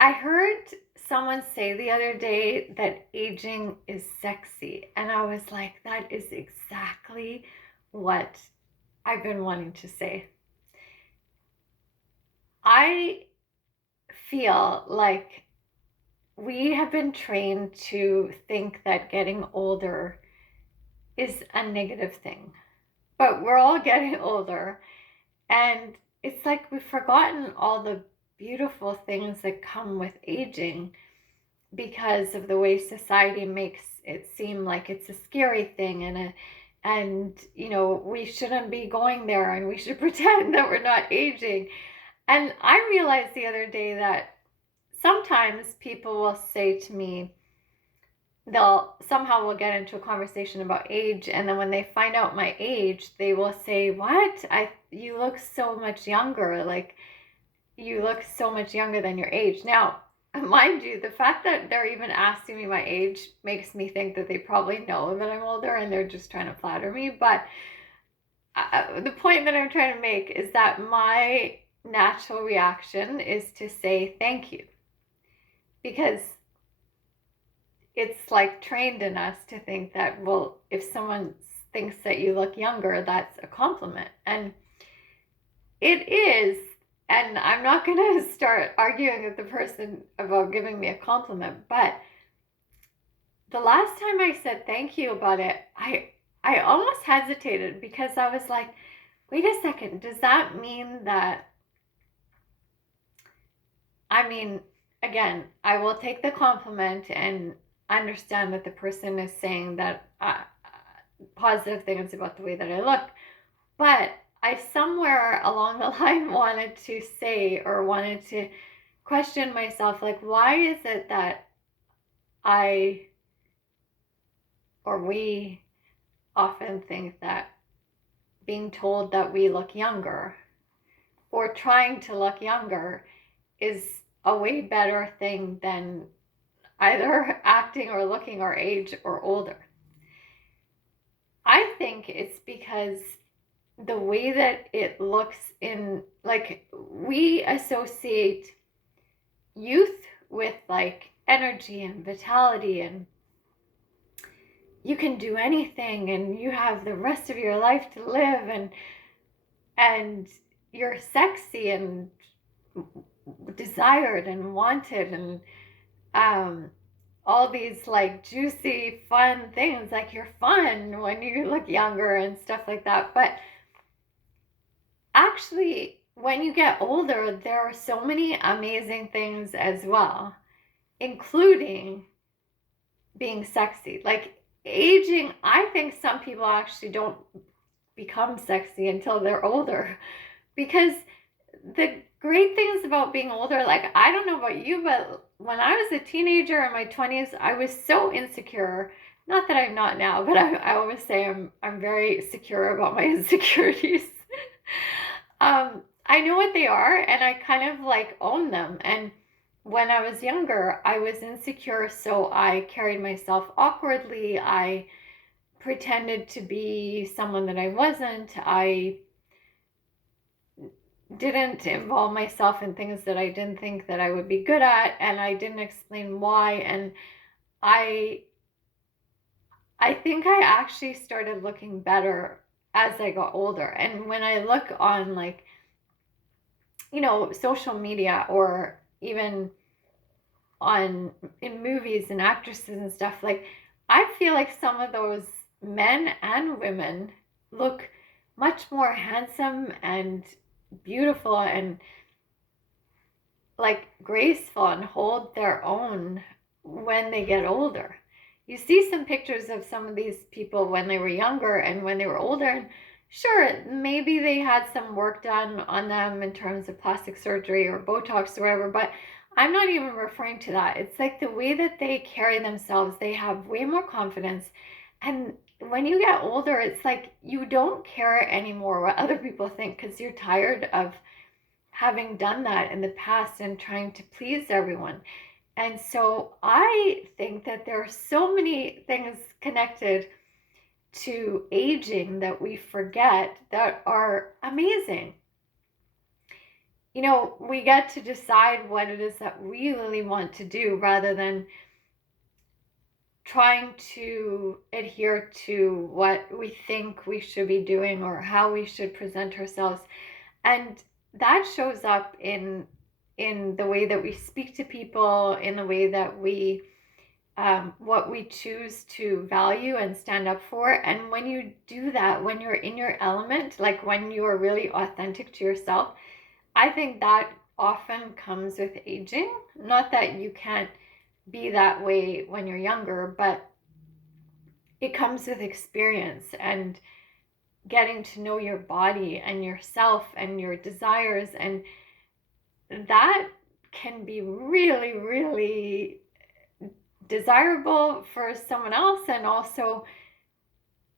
I heard someone say the other day that aging is sexy. And I was like, that is exactly what I've been wanting to say. I feel like we have been trained to think that getting older is a negative thing, but we're all getting older. And it's like we've forgotten all the beautiful things that come with aging because of the way society makes it seem like it's a scary thing and we shouldn't be going there and we should pretend that we're not aging. And I realized the other day that sometimes people will say to me, they'll somehow will get into a conversation about age, and then when they find out my age, they will say, what, I you look so much younger, like you look so much younger than your age. Now, mind you, the fact that they're even asking me my age makes me think that they probably know that I'm older and they're just trying to flatter me. But the point that I'm trying to make is that my natural reaction is to say thank you, because it's like trained in us to think that, well, if someone thinks that you look younger, that's a compliment. And it is. And I'm not going to start arguing with the person about giving me a compliment, but the last time I said thank you about it, I almost hesitated because I was like, wait a second, does that mean that, I mean, again, I will take the compliment and understand that the person is saying that positive things about the way that I look, but I somewhere along the line wanted to say, or wanted to question myself, like, why is it that I or we often think that being told that we look younger or trying to look younger is a way better thing than either acting or looking our age or older? I think it's because the way that it looks in, like, we associate youth with like energy and vitality, and you can do anything and you have the rest of your life to live, and you're sexy and desired and wanted, and all these like juicy fun things, like you're fun when you look younger and stuff like that. But actually, when you get older, there are so many amazing things as well, including being sexy. Like aging, I think some people actually don't become sexy until they're older, because the great things about being older, like, I don't know about you, but when I was a teenager in my 20s, I was so insecure. Not that I'm not now, but I always say I'm very secure about my insecurities. I know what they are, and I kind of like own them. And when I was younger, I was insecure, so I carried myself awkwardly. I pretended to be someone that I wasn't. I didn't involve myself in things that I didn't think that I would be good at, and I didn't explain why. And I I think I actually started looking better as I got older. And when I look on, like, social media, or even on in movies and actresses and stuff, like, I feel like some of those men and women look much more handsome and beautiful and like graceful and hold their own when they get older. You see some pictures of some of these people when they were younger and when they were older, and sure, maybe they had some work done on them in terms of plastic surgery or Botox or whatever, but I'm not even referring to that. It's like the way that they carry themselves, they have way more confidence. And when you get older, it's like you don't care anymore what other people think, because you're tired of having done that in the past and trying to please everyone. And so I think that there are so many things connected to aging that we forget that are amazing. we get to decide what it is that we really want to do rather than trying to adhere to what we think we should be doing or how we should present ourselves. And that shows up in the way that we speak to people, in the way that we what we choose to value and stand up for. And when you do that, when you're in your element, like when you're really authentic to yourself, I think that often comes with aging. Not that you can't be that way when you're younger, but it comes with experience and getting to know your body and yourself and your desires. And that can be really, really desirable for someone else, and also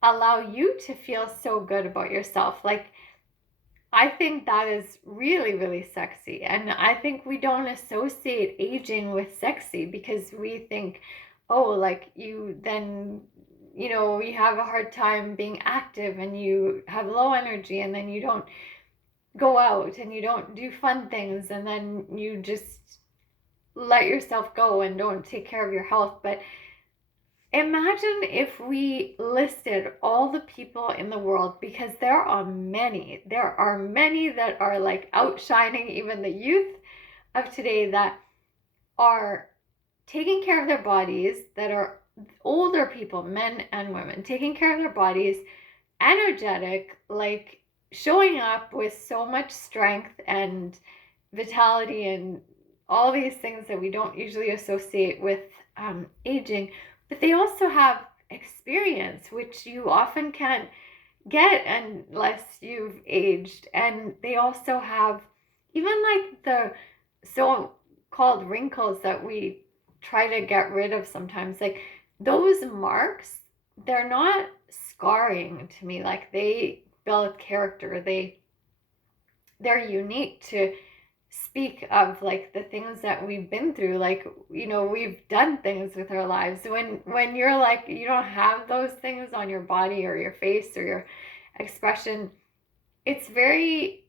allow you to feel so good about yourself. Like, I think that is really, really sexy. And I think we don't associate aging with sexy because we think, oh, like you then, you have a hard time being active and you have low energy, and then you don't go out and you don't do fun things, and then you just let yourself go and don't take care of your health. But imagine if we listed all the people in the world, because there are many that are like outshining even the youth of today, that are taking care of their bodies, that are older people, men and women, taking care of their bodies, energetic, like showing up with so much strength and vitality and all these things that we don't usually associate with aging. But they also have experience, which you often can't get unless you've aged. And they also have even like the so-called wrinkles that we try to get rid of sometimes. Like those marks, they're not scarring to me. Like they build character. They're unique to speak of like the things that we've been through. Like, we've done things with our lives. When you're like, you don't have those things on your body or your face or your expression, it's very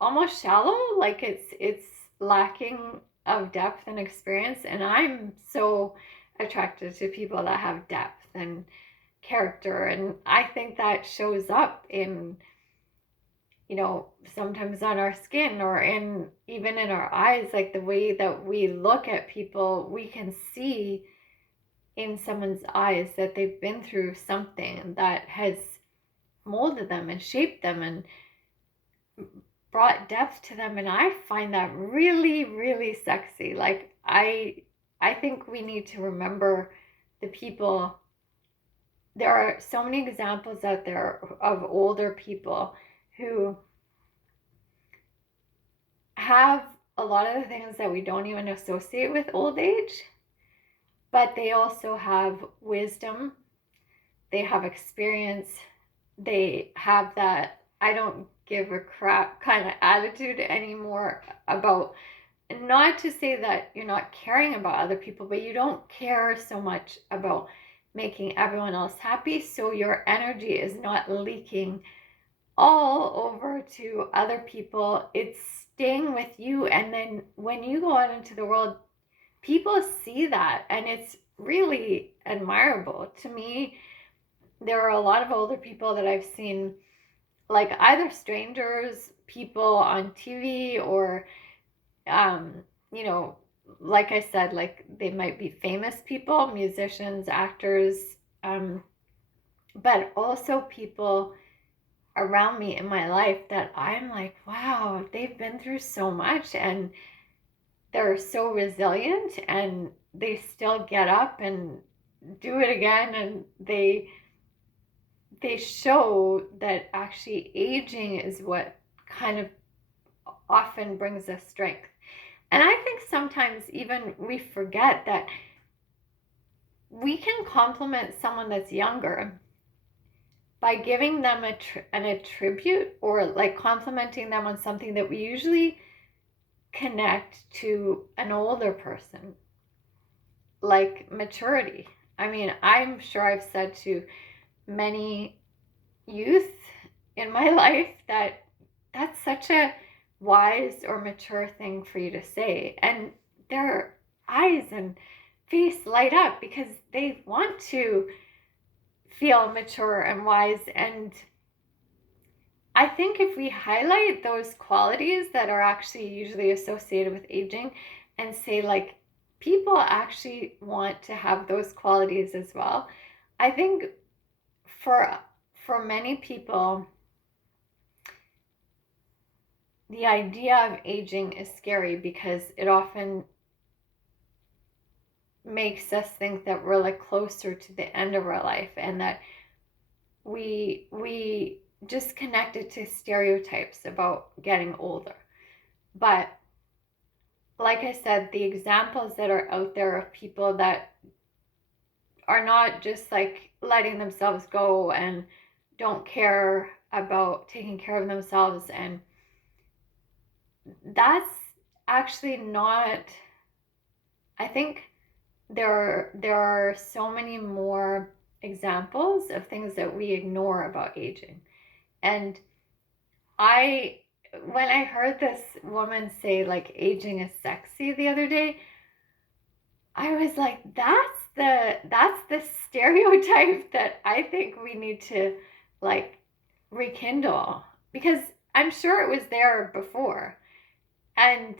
almost shallow. Like it's lacking of depth and experience. And I'm so attracted to people that have depth and character. And I think that shows up in, sometimes on our skin or even in our eyes. Like the way that we look at people, we can see in someone's eyes that they've been through something that has molded them and shaped them and brought depth to them. And I find that really, really sexy. Like I think we need to remember the people. There are so many examples out there of older people who have a lot of the things that we don't even associate with old age, but they also have wisdom, they have experience, they have that I don't give a crap kind of attitude anymore about, not to say that you're not caring about other people, but you don't care so much about making everyone else happy, so your energy is not leaking all over to other people. It's staying with you. And then when you go out into the world, people see that, and it's really admirable to me. There are a lot of older people that I've seen, like either strangers, people on TV, or like I said, like they might be famous people, musicians, actors, but also people around me in my life that I'm like, wow, they've been through so much and they're so resilient, and they still get up and do it again, and they show that actually aging is what kind of often brings us strength. And I think sometimes even we forget that we can compliment someone that's younger by giving them an attribute, or like complimenting them on something that we usually connect to an older person, like maturity. I mean, I'm sure I've said to many youth in my life that that's such a wise or mature thing for you to say. And their eyes and face light up because they want to feel mature and wise. And I think if we highlight those qualities that are actually usually associated with aging and say, like, people actually want to have those qualities as well. I think for many people, the idea of aging is scary because it often makes us think that we're like closer to the end of our life, and that we just connected to stereotypes about getting older. But like I said, the examples that are out there of people that are not just like letting themselves go and don't care about taking care of themselves, and that's actually not, I think there are so many more examples of things that we ignore about aging. And when I heard this woman say like aging is sexy the other day, I was like, that's the stereotype that I think we need to like rekindle, because I'm sure it was there before. And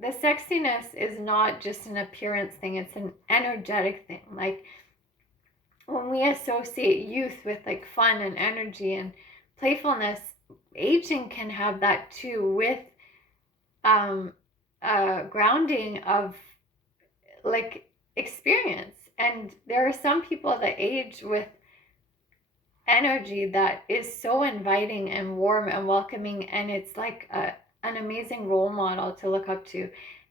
the sexiness is not just an appearance thing, it's an energetic thing. Like when we associate youth with like fun and energy and playfulness, aging can have that too, with grounding of like experience. And there are some people that age with energy that is so inviting and warm and welcoming, and it's like an amazing role model to look up to.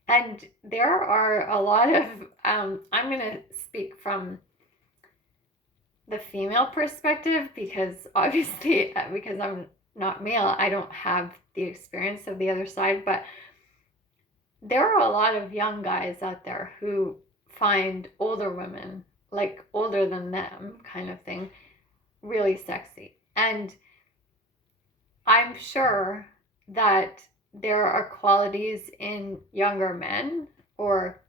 And there are a lot of I'm going to speak from the female perspective, because obviously because I'm not male, I don't have the experience of the other side. But there are a lot of young guys out there who find older women, like older than them kind of thing, really sexy. And I'm sure that there are qualities in younger men, or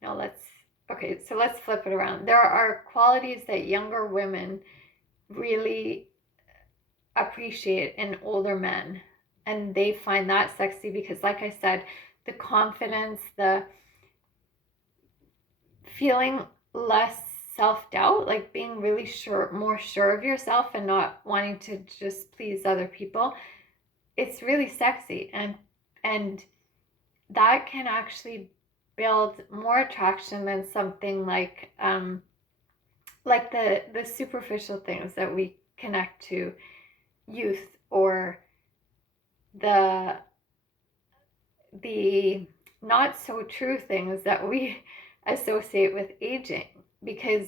no, let's flip it around. There are qualities that younger women really appreciate in older men, and they find that sexy because, like I said, the confidence, the feeling less self-doubt, like being really more sure of yourself and not wanting to just please other people, it's really sexy. And that can actually build more attraction than something like the superficial things that we connect to youth, or the not so true things that we associate with aging, because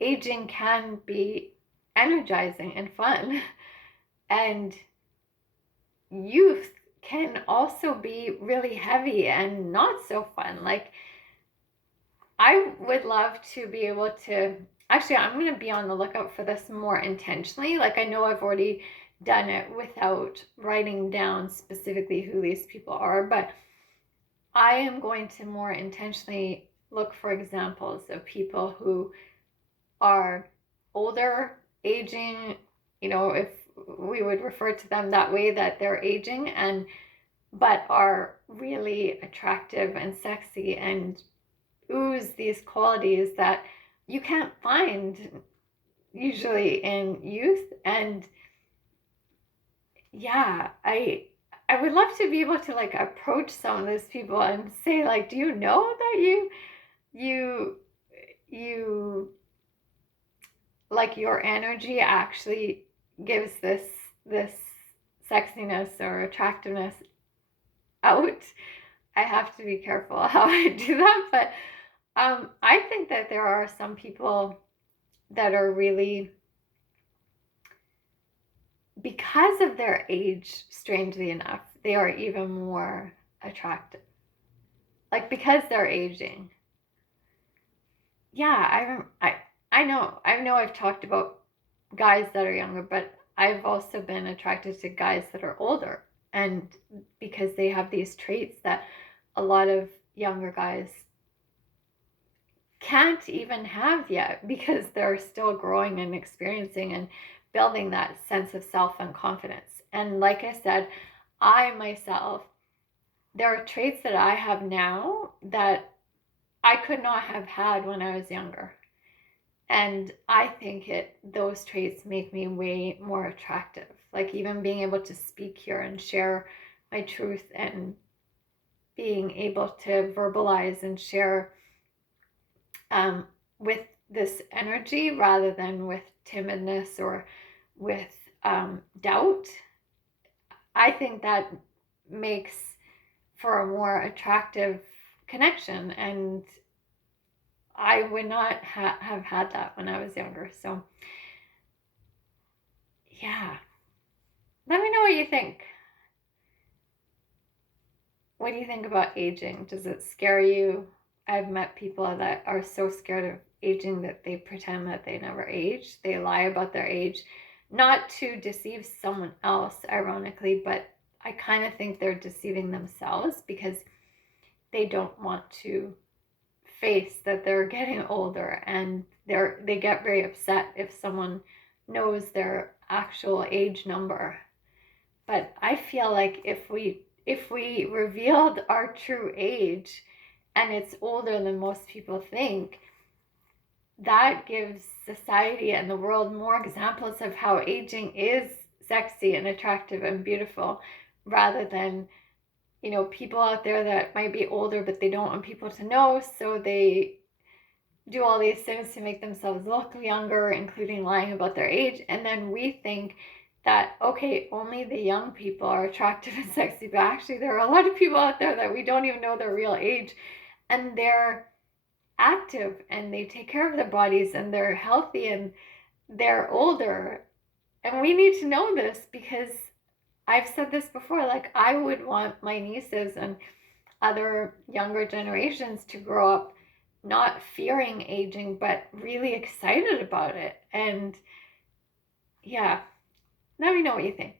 aging can be energizing and fun, and youth can also be really heavy and not so fun. Like, I would love to be able to, actually, I'm going to be on the lookout for this more intentionally. Like, I know I've already done it without writing down specifically who these people are, but I am going to more intentionally look for examples of people who are older, aging, if we would refer to them that way, that they're aging, but are really attractive and sexy and ooze these qualities that you can't find usually in youth. And yeah, I would love to be able to like approach some of those people and say, like, do you know that you like your energy actually gives this sexiness or attractiveness out? I have to be careful how I do that, but I think that there are some people that are really, because of their age, strangely enough, they are even more attractive. Like, because they're aging. Yeah, I know I've talked about guys that are younger, but I've also been attracted to guys that are older. And because they have these traits that a lot of younger guys can't even have yet, because they're still growing and experiencing and building that sense of self and confidence. And like I said, I myself, there are traits that I have now that I could not have had when I was younger. And I think those traits make me way more attractive. Like even being able to speak here and share my truth, and being able to verbalize and share with this energy rather than with timidness or with doubt. I think that makes for a more attractive connection, and I would not have had that when I was younger. So yeah, let me know what you think. What do you think about aging? Does it scare you? I've met people that are so scared of aging that they pretend that they never age. They lie about their age, not to deceive someone else, ironically, but I kind of think they're deceiving themselves, because they don't want to face that they're getting older, and they get very upset if someone knows their actual age number. But I feel like if we revealed our true age, and it's older than most people think, that gives society and the world more examples of how aging is sexy and attractive and beautiful, rather than, people out there that might be older but they don't want people to know, so they do all these things to make themselves look younger, including lying about their age. And then we think that, okay, only the young people are attractive and sexy, but actually there are a lot of people out there that we don't even know their real age, and they're active and they take care of their bodies and they're healthy and they're older. And we need to know this, because I've said this before, like I would want my nieces and other younger generations to grow up not fearing aging, but really excited about it. And yeah, let me know what you think.